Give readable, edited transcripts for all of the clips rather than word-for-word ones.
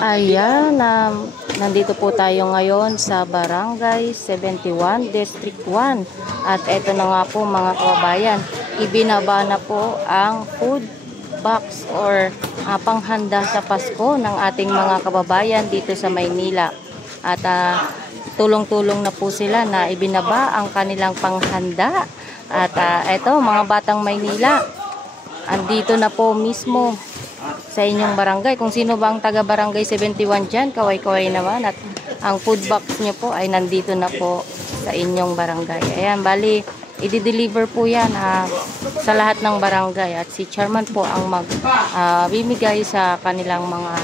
Ayan, nandito po tayo ngayon sa Barangay 71, District 1. At eto na nga po mga kababayan, ibinaba na po ang food box or panghanda sa Pasko ng ating mga kababayan dito sa Maynila. At tulong-tulong na po sila na ibinaba ang kanilang panghanda. At eto mga batang Maynila, andito na po mismo sa inyong barangay. Kung sino ba ang taga Barangay 71 dyan, kaway-kaway naman. At ang food box nyo po ay nandito na po sa inyong barangay. Ayan, bali, i-deliver po yan sa lahat ng barangay. At si Chairman po ang bibigay sa kanilang mga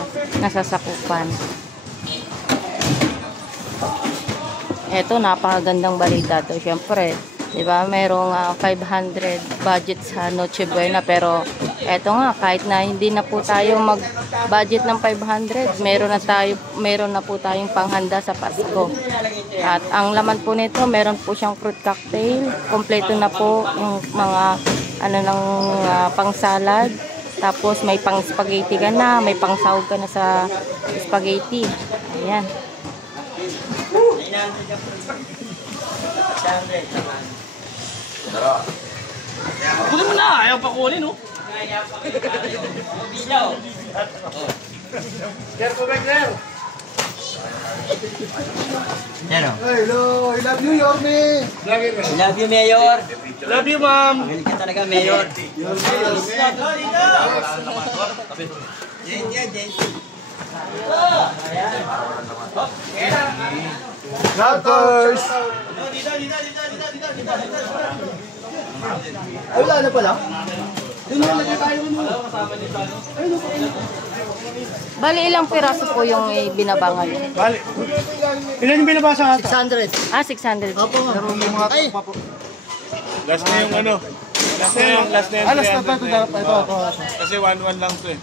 nasasakupan. Eto, napakagandang balita to. Siyempre, diba, merong 500 budget sa Noche Buena, pero eto nga, kahit na hindi na po tayo mag-budget ng 500, meron na po tayong panghanda sa Pasko. At ang laman po nito, meron po siyang fruit cocktail, kompleto na po yung mga pang salad, tapos may pang spaghetti ka na, may pang sahog ka na sa spaghetti. Ayan. Kunin mo na, ayaw pa kunin, no? Hello, I love you, Yorme. I love you, Mayor. Love you, Ma'am. Magaling ka talaga, Mayor. Routers. Ay, wala na pala. Doon na lagay tayo mo. Bali, ilang piraso po yung binabangan? Bali. Ilan yung binabasa nga? 600. 600. Opo. Ay. Last na yung ano. Last na yung Last na ito. Kasi 1-1 lang to eh.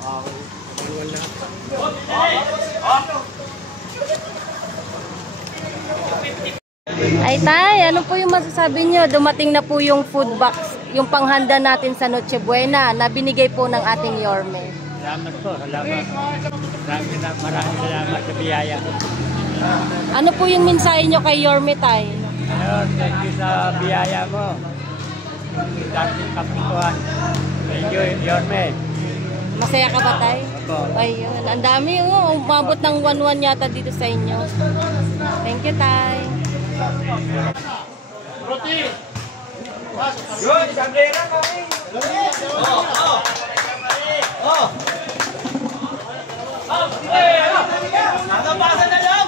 Ay tay, ano po yung masasabi nyo? Dumating na po yung food box, yung panghanda natin sa Noche Buena na binigay po ng ating Yorme. Salamat po, salamat. Maraming salamat sa biyaya. Ano po yung mensahe nyo kay Yorme tay? Ayun, thank you sa biyaya mo. Dating kapituhan. Thank you, Yorme. Masaya ka ba tay? Opo. Ayun, ang dami umabot ng 1-1 yata dito sa inyo. Thank you tay. Yun, sablera kami. Nagabasa na lang.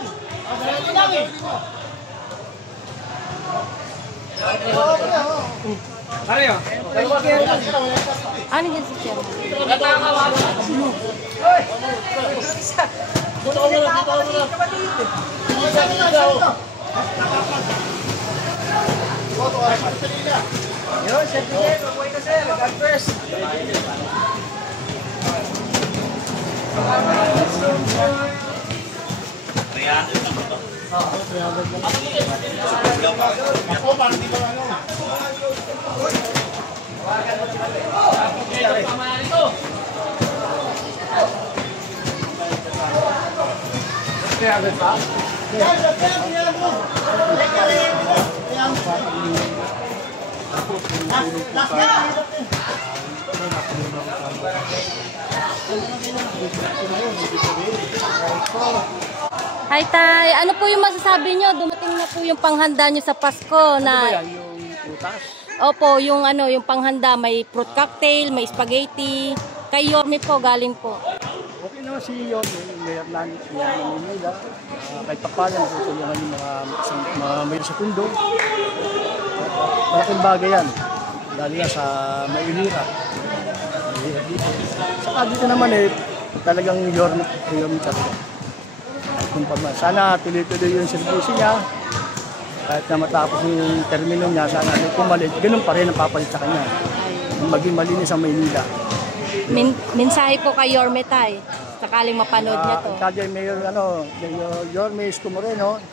Pareho. Ano yung si Chair? Yun, siyempre, mabuhay ka sir. God first. Hi tay, ano po yung masasabi nyo? Dumating na po yung panghanda nyo sa Pasko na... Yung utas. Opo, yung yung panghanda, may fruit cocktail, may spaghetti. Kay Yorme po, galing po. Okay naman si Yorme, yung mayor namin sa Manila. Kahit papalan, tutulungan yung mga mayor sa pundo. Malaking bagay yan. Lalo na sa Maynila. Saka dito naman talagang Yorme talaga. Sana tuloy-tuloy yung servisyo niya. Kahit na matapos yung termino niya, sana pumalit. Ganun pa rin ang papalit sa kanya. Maging malinis ang Maynila. Mensahe po kay Yorme tay. Sakaling mapanood niya to. Kaya Mayor Yorme Isko Moreno.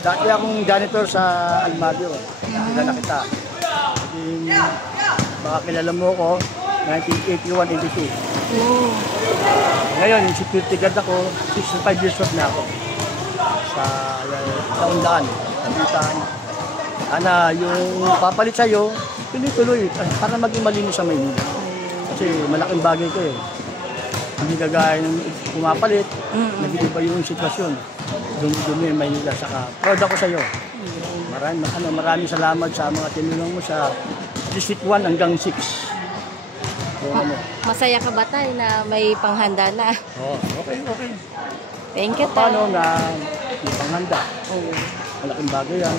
Dati akong janitor sa Almadio. Kilala kita. Baka kilala mo ko, 1981-82. Ngayon, yung security guard ako, 65 years old na ako. Sa taon-daan, kapitan. Yung papalit sa'yo, tuloy-tuloy, para maging malinis sa Maynila. Kasi malaking bagay ko eh. Hindi kagaya ng pumapalit, nag-iba yung sitwasyon. Dumi-dumi yung Maynila. Saka, proud ako sa'yo. Maraming salamat sa mga tinulong mo sa District 1 hanggang 6. So, Masaya ka ba tayo na may panghanda na? Okay. Thank you, Paano tayo. na may panghanda? Malaking bagay yan.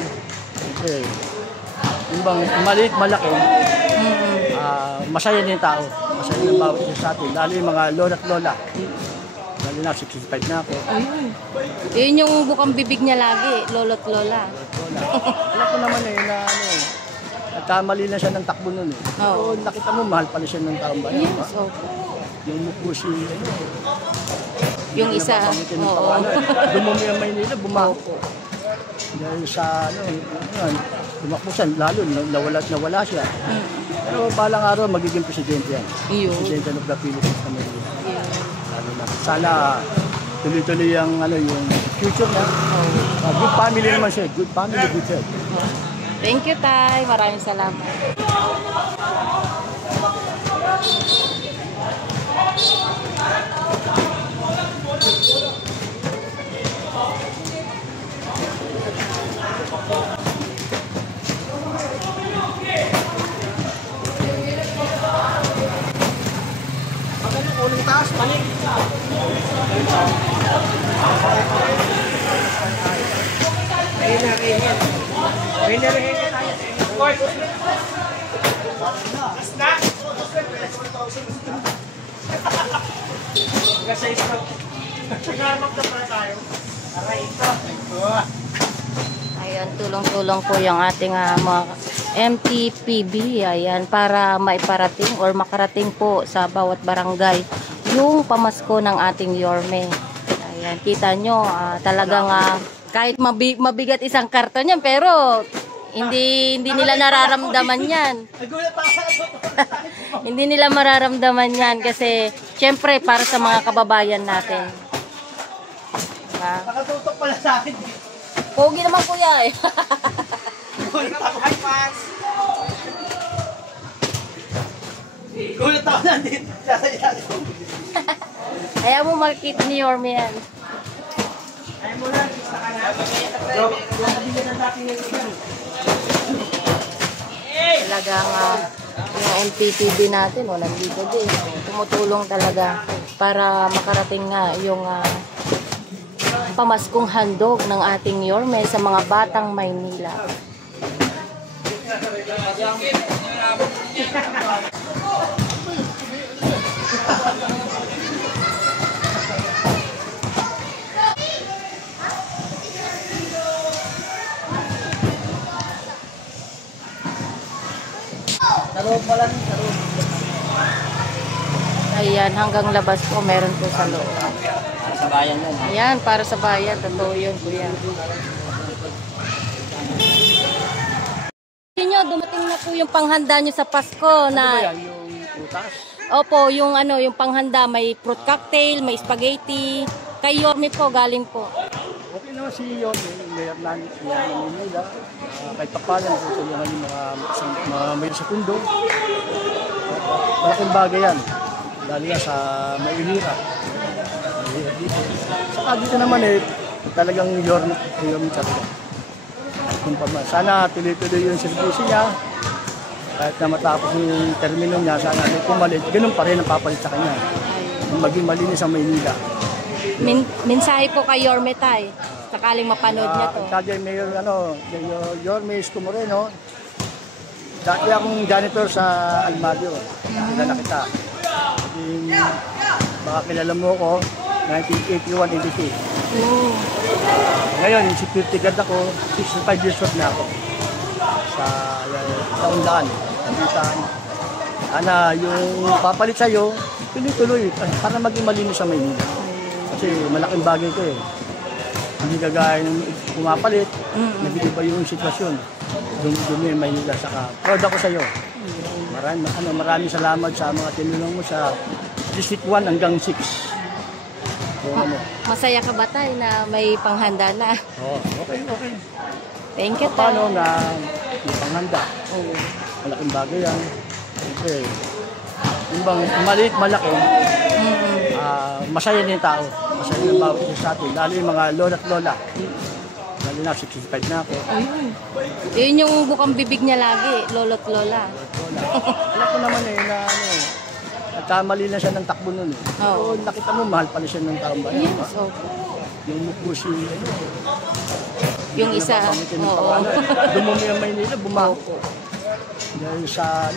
Kasi, yung bang maliit, malaki, masaya din yung tao. Masaya ng bawat isa sa atin. Lalo yung mga lola at lola. Lalo na, 65 na ako. Yun yung bukang bibig niya lagi, lolo't lola. Alam ko naman na nagkamali na siya ng takbo nun eh. Oo. So, nakita mo, mahal pala siya ng taong bayan. Yes, opo. Yung mukusi, Yung isa, oo. Dumumi ang Maynila, bumaho. Dahil sa, tumakbo siya, lalo, nawala siya. Pero balang araw, magiging presidente yan. Iyo. President of the Philippines na Maynila. Lalo na. Sana, tuloy-tuloy yung future niya. Good family naman siya. Good family, good health. Thank you, Tay. Maraming salamat. Ayan, tulong-tulong po yung ating mga MTPB, ayan, para maiparating or makarating po sa bawat barangay yung pamasko ng ating Yorme. Ayan, kita nyo, talagang kahit mabigat isang karton yan, pero hindi nila nararamdaman yan. Hindi nila mararamdaman yan kasi syempre para sa mga kababayan natin. Nakatutok pala sa akin. Pogi naman kuya eh. Gulat ako nandito. Ayaw mo makikita ni Yorme yan. Ayaw mo lang, isa ka na. Talagang yung MPTB natin, nandito din. Tumutulong talaga para makarating nga yung pamaskong handog ng ating Yorme sa mga batang Maynila. Ayan, hanggang labas po meron po sa loob. Sa bayan yan. Ayan, para sa bayan. Totoo yun, kuya. Nyo, dumating na po yung panghanda nyo sa Pasko na... Ano ba yan? Yung utas? Opo, yung yung panghanda, may fruit cocktail, may spaghetti. Kay Yorme po, galing po. Okay naman si Yorme, mayor na Maynila. Kahit papalan po tulungan yung mga mayor sa Pundo. Malaking bagay yan. Lalo na sa Maynila. Saka dito naman talagang Yorme talaga. Sana tuloy-tuloy yung servisyo niya. Kahit na matapos yung termino niya, sana pumalit. Ganun pa rin ang papalit sa kanya. Maging malinis ang Maynila. Mensahe po kay Yorme tay. Sakaling mapanood niya to. Kaya Mayor Yorme Isko Moreno. Dati akong janitor sa Almadio. Kilala kita. Baka kilala mo ko, 1981-82. Ngayon, yung security guard ako, 65 years old na ako. Sa taon-daan, kapitan. Yung papalit sa'yo, tuloy-tuloy, para maging malinis sa Maynila. Kasi malaking bagay ko eh. Hindi kagaya ng pumapalit, nag-iba yung sitwasyon. Dumi yung Maynila. Saka, proud ako sa'yo. Maraming salamat sa mga tinulong mo sa District 1 hanggang 6. Kung ano. Masaya ka ba tayo na may panghanda na? Oo, okay. Thank you, Paano tayo. na may panghanda? Oo. Malaking bagay yan. Siyempre, yung bang maliit, malaki, masaya din yung tao. Masaya ng bawat isa sa atin. Lalo yung mga lola at lola. Lalo na, 65 na ako. Ayun. Yun yung bukang bibig niya lagi, lolo't lola. Lola. Alam ko naman na nagkamali na siya ng takbo nun eh. Oo. So, nakita mo, mahal pala siya ng taong bayan. Yes, opo. Yung mukusi, Yung isa, oo. Dumumi ang Maynila, bumako. Dahil sa,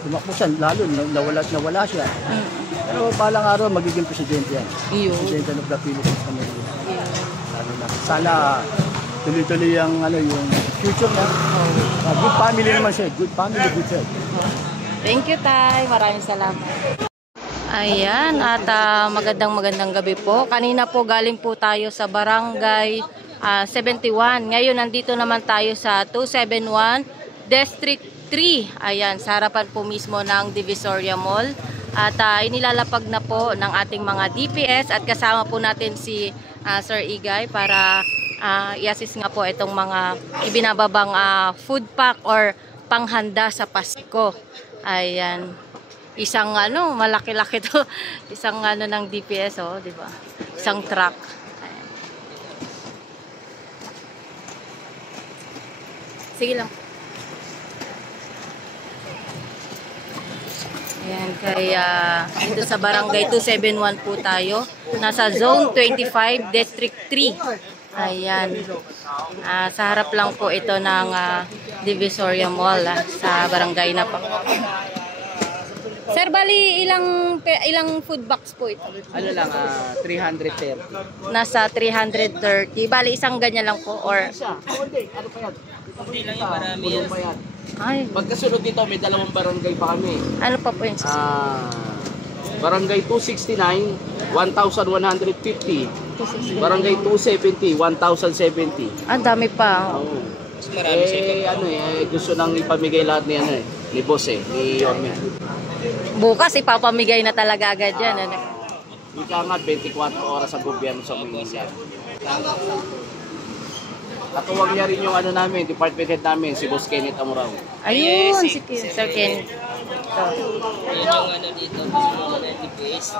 tumakbo siya, lalo, nawala siya. Pero balang araw, magiging presidente yan. Yun. Presidente of the Philippines na Maynila. Lalo na. Sana, tuloy-tuloy yung future niya. Good family naman siya. Good family, good health. Thank you, Tay. Maraming salamat. Ayan, at magandang gabi po. Kanina po galing po tayo sa Barangay 71. Ngayon, nandito naman tayo sa 271 District 3. Ayan, sa harapan po mismo ng Divisoria Mall. At inilalapag na po ng ating mga DPS at kasama po natin si Sir Igay para i-assist nga po itong mga ibinababang food pack or panghanda sa Pasko. Ayan. Isang malaki-laki to. Isang ng DPS, oh, di ba? Isang truck. Ayan. Sige lang. Ayan, kaya dito sa Barangay 271 po tayo. Nasa Zone 25, District 3. Ayan. Sa harap lang po ito ng Divisoria Mall sa barangay na po. Sir, bali ilang food box po ito? Ano lang, 330. Nasa 330. Bali isang ganyan lang po or Hindi lang yung marami yan. ay, Pagkasunod dito, may dalawang barangay pa kami. ano pa po yung Barangay 269, 1,150. Barangay 270, 1,070. ang dami pa. Oo. Gusto nang ipamigay lahat ni boss ni Yorme. Bukas ipapamigay na talaga agad yan. Ika nga 24 oras sa gobyerno sa Maynila. Katuwag niya rin yung namin, department head namin, si Boss Kenneth Amorao. Ayun, si Sir Ken. Yun yung dito, sa DPS.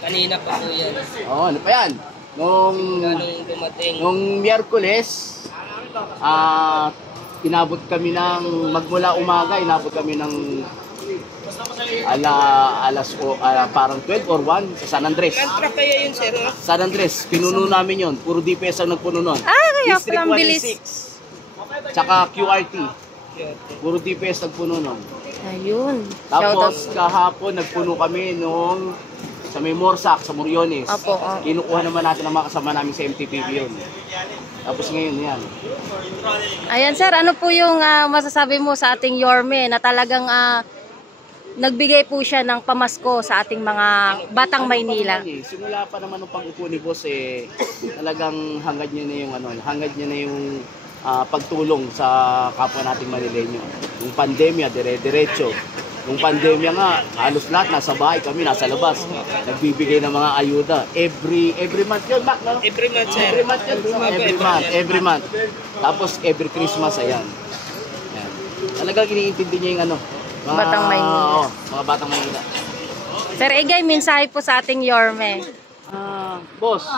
Kanina pa po yan. Ano pa yan? Nung Dumating. Miyerkules, inabot kami ng, magmula umaga, inabot kami ng parang 12 or 1 sa San Andres. Contract kaya yun, sir? San Andres, pinuno namin yun. Puro DPS ang nagpuno nun. Kaya District palang 1 and bilis. 6. Tsaka QRT. Puro DPS nagpuno nun. Ayun. Tapos kahapon nagpuno kami nung sa may Morsak, sa Moriones. Apo, Kinukuha naman natin ang mga kasama namin sa MTPB yun. Tapos ngayon yan. Ayan sir, ano po yung masasabi mo sa ating Yorme na talagang nagbigay po siya ng pamasko sa ating mga batang Maynila? Simula pa naman ng pag-upo ni boss talagang hangad niya na yung pagtulong sa kapwa nating Manileño. Yung pandemya, dire-diretso. Yung pandemya nga, halos lahat nasa bahay kami, nasa labas. Nagbibigay ng mga ayuda. Every month yun, Mac, no? Every month, sir. Every month yun. Every month. Tapos every Christmas, ayan. Talagang iniintindi niya yung Batang Maynila. Mga batang Maynila. Sir Igay, mensahe po sa ating Yorme. Boss,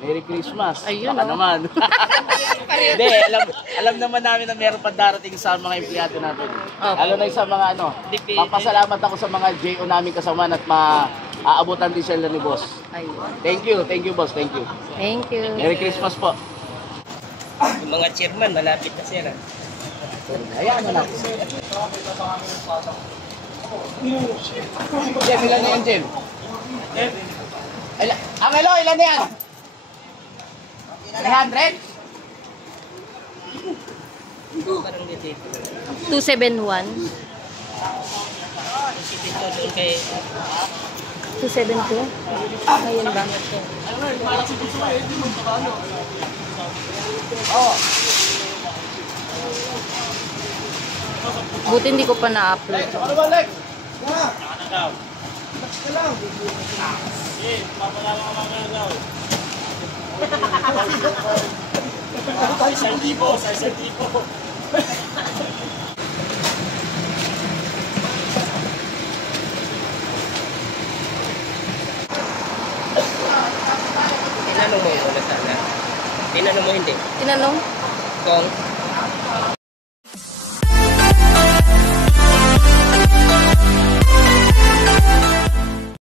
Merry Christmas. Ayun, Baka naman. Hindi, alam naman namin na meron pa darating sa mga empleyado natin. Lalo na sa mga papasalamat ako sa mga JO namin kasama at maaabutan din sila ni boss. Ayun. Thank you boss, thank you. Thank you. Merry Christmas po. Yung mga chairman, malapit na sir. Hayaan mo natin. Jem, ilan na yan, Jem? Angelo, ilan na yan? 300? Parang dito. 271. Dito doon kay 272? Ayun ba? Buti hindi ko pa na-upload. Ano ba, Lex? Eh, papalala ka mga daw. Sa isang tipo. Tinanong mo yun na sana. Tinanong mo hindi. Tinanong? Kung